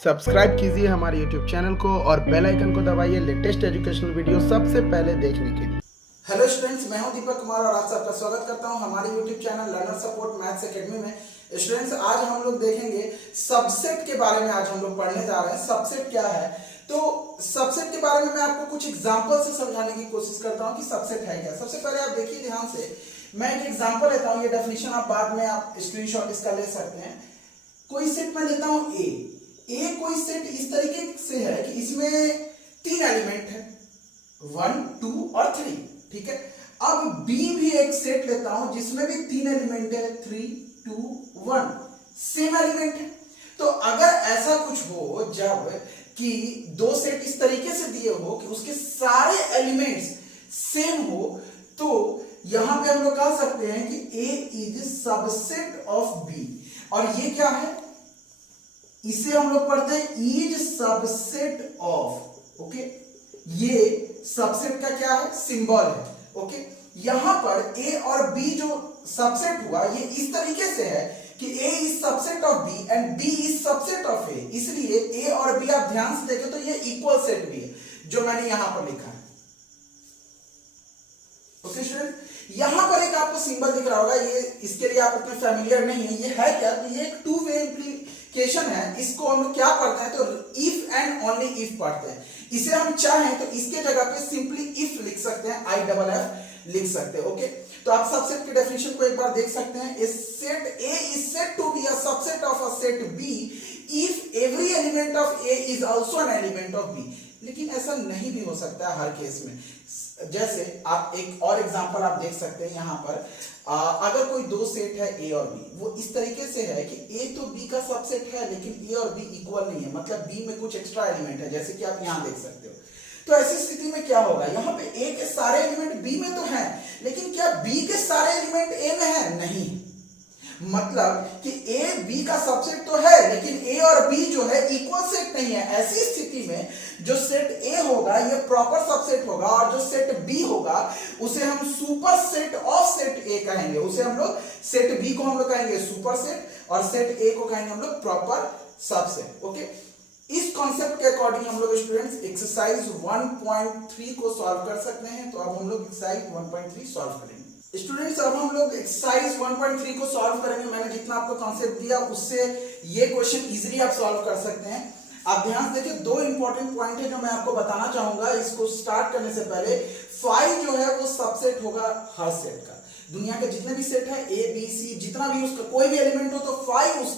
Subscribe कीजिए हमारे YouTube channel को और बेल आइकन को दबाइए लेटेस्ट एजुकेशनल वीडियो सबसे पहले देखने के लिए। हेलो स्टूडेंट्स, मैं हूं दीपक कुमार और आप सबका स्वागत करता हूं हमारे YouTube channel learner support maths academy में। स्टूडेंट्स, आज हम लोग देखेंगे सबसेट के बारे में। आज हम लोग पढ़ने जा रहे हैं सबसेट क्या है। तो सबसेट के बारे में मैं आपको कुछ एग्जांपल से समझाने की कोशिश करता हूं कि सबसेट है क्या। सबसे पहले आप देखिए ध्यान से, मैं एक एग्जांपल लेता हूं। ये डेफिनेशन आप बाद में आप स्क्रीनशॉट इसका ले सकते हैं। कोई सेट मैं लेता हूं ए कोई सेट इस तरीके से है कि इसमें 3 एलिमेंट है, 1, 2 और 3, ठीक है। अब बी भी एक सेट लेता हूं जिसमें भी 3 एलिमेंट है, 3, 2, 1, सेम एलिमेंट है। तो अगर ऐसा कुछ हो जब कि दो सेट इस तरीके से दिए हो कि उसके सारे एलिमेंट्स सेम हो, तो यहां पे हम लोग कह सकते हैं कि A is subset of B. और ये क्या है, इसे हम लोग पढ़ते हैं इज सबसेट ऑफ। ओके, ये सबसेट का क्या है, सिंबल है। ओके, यहां पर ए और बी जो सबसेट हुआ ये इस तरीके से है कि A is subset of B and B is subset of A. इसलिए ए और बी आप ध्यान से देखें तो ये इक्वल सेट भी है, जो मैंने यहां पर लिखा है। ओके स्टूडेंट, यहां पर एक आपको सिंबल दिख रहा होगा, ये इसके लिए आप उतने फैमिलियर नहीं है। ये है क्या, तो ये एक टू वे इम्प्लीकेशन है। इसको हम लोग क्या पढ़ते हैं, तो इफ एंड ओनली इफ पढ़ते हैं। इसे हम चाहें तो इसके जगह पे सिंपली इफ लिख सकते हैं, IFF लिख सकते हैं। ओके, तो आप सबसेट की डेफिनेशन को एक बार देख सकते हैं। A set A is said to be a subset of a set B if every element of A is also an element of B. लेकिन ऐसा नहीं भी हो सकता है हर केस में। जैसे आप एक और एग्जांपल आप देख सकते हैं यहां पर, अगर कोई दो सेट है ए और बी, वो इस तरीके से है कि ए तो बी का सबसेट है लेकिन ए और बी इक्वल नहीं है, मतलब बी में कुछ एक्स्ट्रा एलिमेंट है, जैसे कि आप यहां देख सकते हो। तो ऐसी स्थिति में क्या होगा, यहां पे ए के सारे एलिमेंट बी में तो हैं, लेकिन क्या बी के सारे एलिमेंट ए में है? नहीं। मतलब कि ए बी का सबसेट तो है लेकिन ए और बी जो है इक्वल सेट नहीं है। ऐसी स्थिति में जो सेट ए होगा ये प्रॉपर सबसेट होगा और जो सेट बी होगा उसे हम सुपर सेट ऑफ सेट ए कहेंगे। उसे हम लोग सेट बी को हम लोग कहेंगे सुपर सेट और सेट ए को कहेंगे हम लोग प्रॉपर सबसेट। ओके, इस कॉन्सेप्ट के अकॉर्डिंग हम लोग स्टूडेंट्स एक्सरसाइज 1.3 को सॉल्व कर सकते हैं। तो अब हम लोग एक्सरसाइज 1.3 सॉल्व करेंगे। स्टूडेंट्स, अब हम लोग एक्सरसाइज 1.3 को सॉल्व करेंगे। मैंने जितना आपको कॉन्सेप्ट दिया उससे ये क्वेश्चन इजीली आप सॉल्व कर सकते हैं। आप ध्यान से देखिए, दो इंपॉर्टेंट पॉइंट है जो मैं आपको बताना चाहूंगा। इसको स्टार्ट करने से पहले 5 जो है वो सबसेट होगा हर सेट का। दुनिया के जितने भी सेट है ए बी सी, जितना भी उसका कोई भी एलिमेंट हो तो 5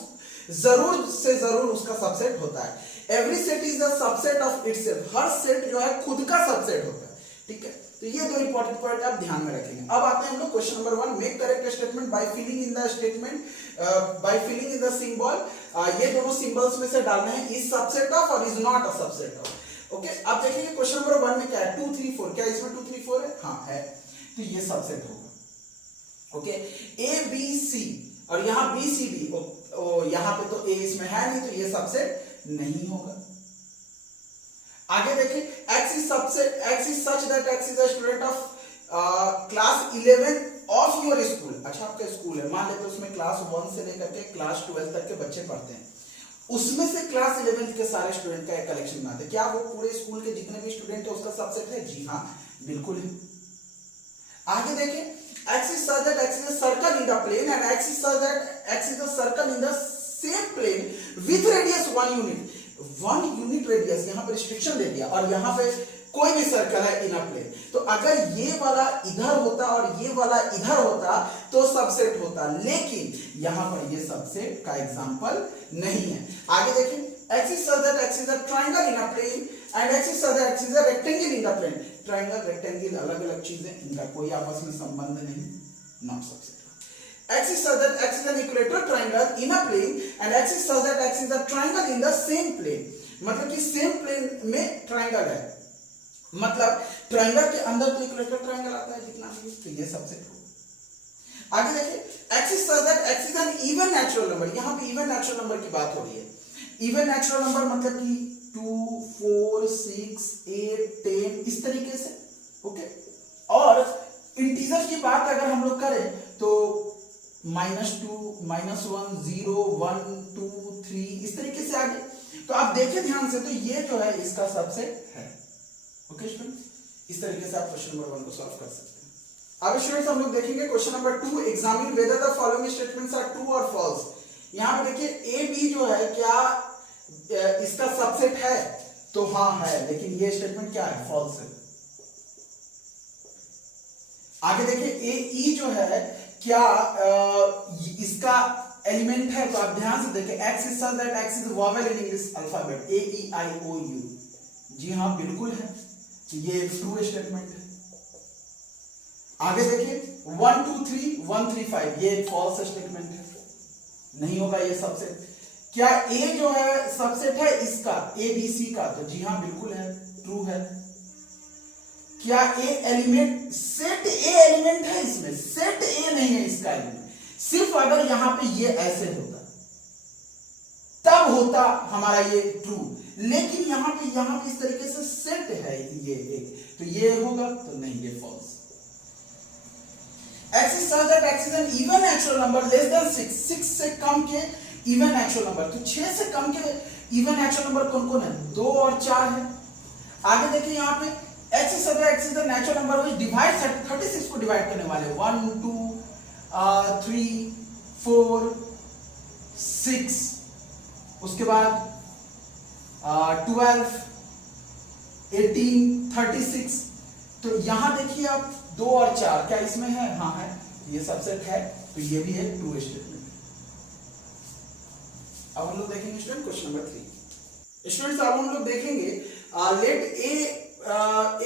जरूर से जरूर उसका सबसेट होता है। Every set is the subset of itself. Her set जो है खुद का सबसेट होता है, ठीक है। तो ये दो इंपॉर्टेंट पॉइंट आप ध्यान में रखेंगे। अब आते हैं हम लोग question number 1, make correct statement by filling in the statement by filling in the symbol. ये दोनों सिंबल्स में से डालने हैं, इज सबसेट ऑफ और is not a subset of. Okay, अब देखेंगे क्वेश्चन नंबर 1 में क्या है, 2 3 4। क्या इसमें 2 3 4 है? हाँ है। तो ये सबसेट होगा। ओके, ए बी सी और यहां बी सी डी, यहां पे तो ए इसमें है नहीं, तो ये सबसेट नहीं होगा। आगे देखिए, x is subset, x is such that x is a student of class 11 of your school। अच्छा, आपका स्कूल है, मान लेते उसमें क्लास 1 से लेकर के क्लास 12 तक के बच्चे पढ़ते हैं। उसमें से क्लास 11 के सारे स्टूडेंट का एक कलेक्शन बनाते हैं। क्या वो पूरे स्कूल के जितने भी स्टूडेंट है उसका सबसेट है? जी हाँ, बिल्कुल है। आगे देखिए, x is such that x is a circle in the plane and x is such that x is a circle in the same plane with radius 1 unit। 1 unit radius यहां पर रिस्ट्रिक्शन दे दिया और यहां पे कोई भी सर्कल है इन अ plane. तो अगर ये वाला इधर होता और ये वाला इधर होता तो सबसेट होता, लेकिन यहां पर ये सबसेट का एग्जांपल नहीं है। आगे देखिए, x is such that x is a triangle in a plane and x is such that x is a rectangle in the plane। Triangle rectangle अलग अलग चीजें, इनका कोई आपस में संबंध नहीं, not subset. x is such that x is an equilateral triangle in a plane and x is such that x is a triangle in the same plane। मतलब कि सेम प्लेन में ट्रायंगल है, मतलब ट्रायंगल के अंदर तो equilateral triangle आता है जितना भी, तो ये सबसेट होगा। आगे देखिए, x is such that x is an even natural number। यहां पे इवन नेचुरल नंबर की बात हो रही है। इवन नेचुरल नंबर मतलब कि 2 4 6 8 10 इस तरीके से। ओके, और इंटीजर की बात अगर हम लोग करें तो -2 -1 0 1 2 3 इस तरीके से आगे। तो आप देखिए ध्यान से, तो ये जो है इसका सबसेट है। ओके स्टूडेंट्स, इस तरीके से आप क्वेश्चन नंबर 1 को सॉल्व कर सकते हैं। अब स्टूडेंट्स हम लोग देखेंगे question number 2, examine whether the following statements are true और फॉल्स। यहां पे देखिए ए बी जो है क्या इसका सबसेट है, तो हाँ है, लेकिन ये स्टेटमेंट क्या है, फॉल्स है। आगे देखिए ए ई जो है क्या इसका एलिमेंट है, तो आप ध्यान से देखिए x is such that x is a vowel in English alphabet a e i o u। जी हाँ बिल्कुल है, ये एक ट्रू स्टेटमेंट है। आगे देखिए 1 2 3 1 3 5, ये एक फॉल्स स्टेटमेंट है, नहीं होगा ये सबसेट। क्या a जो है सबसेट है इसका a b c का, तो जी हाँ बिल्कुल है, ट्रू है। क्या a element, set a element है इसमें, सेट a नहीं है इसका एलिमेंट। सिर्फ अगर यहां पे ये ऐसे होता तब होता हमारा ये ट्रू, लेकिन यहां पे इस तरीके से सेट है ये एक, तो ये होगा, तो नहीं, ये false. x is such that x is an even natural number less than 6, 6 से कम के इवन नेचुरल नंबर, तो 6 से कम के इवन नेचुरल नंबर कौन कौन है, 2 और 4 है। आगे देखिए यहाँ पे x is such that x is the natural number which divides 36 को डिवाइड करने वाले 1 2 3 4 6, उसके बाद 12 18 36, तो यहां देखिए आप 2 और 4 क्या इसमें है, हाँ है, ये सबसेट है, तो ये भी है ट्रू स्टेटमेंट। अब हम लोग देखेंगे स्टूडेंट क्वेश्चन नंबर 3। स्टूडेंट्स अब हम लोग देखेंगे लेट ए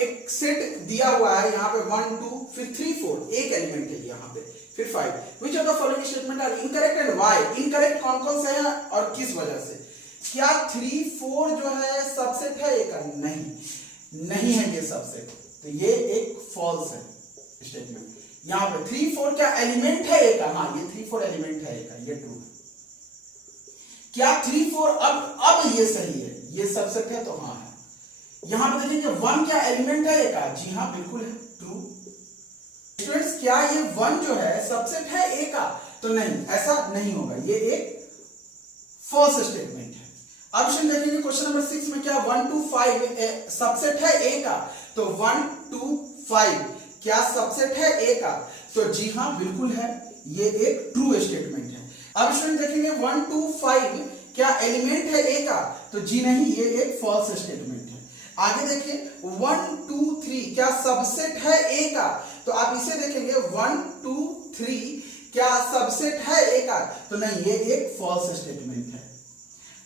एक सेट दिया हुआ है यहाँ पे 1 2 फिर 3 4, एक एलिमेंट है यहाँ पे, फिर 5। Which of the following statement are incorrect and why, incorrect कौन कौन से हैं और किस वजह से। क्या 3 4 जो है सबसेट है एक, नहीं है ये सबसेट, तो ये एक फॉल्स है स्टेटमेंट। यहाँ पे 3 4 क्या एलिमेंट है एक, हाँ ये 3 4 एलिमेंट है एक, ये ट्रू है। क्या 3 4 अब ये सही है, ये सबसेट है, तो हाँ है। यहां पे देखिए 1 क्या एलिमेंट है एक, जी हाँ बिल्कुल है, ट्रू। स्टूडेंट्स क्या ये 1 जो है सबसेट है ए का, तो नहीं, ऐसा नहीं होगा, ये एक फॉल्स स्टेटमेंट है। अब हम देखेंगे क्वेश्चन नंबर 6 में क्या 1 2 5 सबसेट है ए का, तो 1 2 5 क्या सबसेट है ए का, तो जी हाँ बिल्कुल है, ये एक ट्रू स्टेटमेंट है। अब स्टूडेंट देखेंगे 1 2 5 क्या एलिमेंट है ए का, तो जी नहीं, ये एक फॉल्स स्टेटमेंट है। आगे देखिए 1 2 3 क्या सबसेट है ए का, तो आप इसे देखेंगे 1 2 3 क्या सबसेट है ए का, तो नहीं, ये एक फॉल्स स्टेटमेंट है।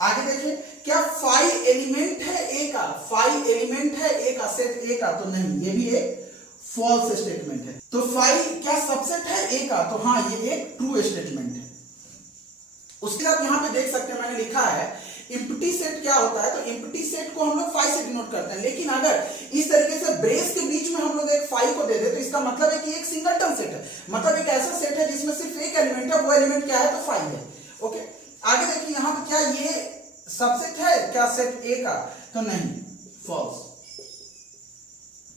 आगे देखिए क्या 5 एलिमेंट है ए का, 5 एलिमेंट है ए का, सेट ए का, तो नहीं, ये भी एक फॉल्स स्टेटमेंट है। तो 5 क्या सबसेट है ए का, तो हाँ ये एक ट्रू स्टेटमेंट है। उसके बाद यहां पे देख सकते हैं मैंने लिखा है एम्प्टी सेट क्या होता है, तो एम्प्टी सेट को हम लोग 5 से डिनोट करते हैं, लेकिन अगर इस तरीके से ब्रेस के बीच में हम लोग एक 5 को दे दे, तो इसका मतलब है कि एक सिंगलटन सेट है, मतलब एक ऐसा सेट है जिसमें सिर्फ एक एलिमेंट है, वो एलिमेंट क्या है, तो 5 है। ओके, आगे देखिए यहाँ पे क्या ये सबसेट है क्या सेट ए का, तो नहीं, फॉल्स।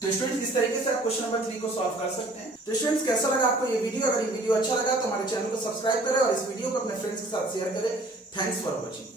तो स्टूडेंट्स इस तरीके से आप क्वेश्चन नंबर 3 को सॉल्व कर सकते हैं। तो स्टूडेंट्स कैसा लगा आपको ये वीडियो, अगर ये वीडियो अच्छा लगा तो हमारे चैनल को सब्सक्राइब करें और इस वीडियो को अपने फ्रेंड्स के साथ शेयर करें। Thanks for watching.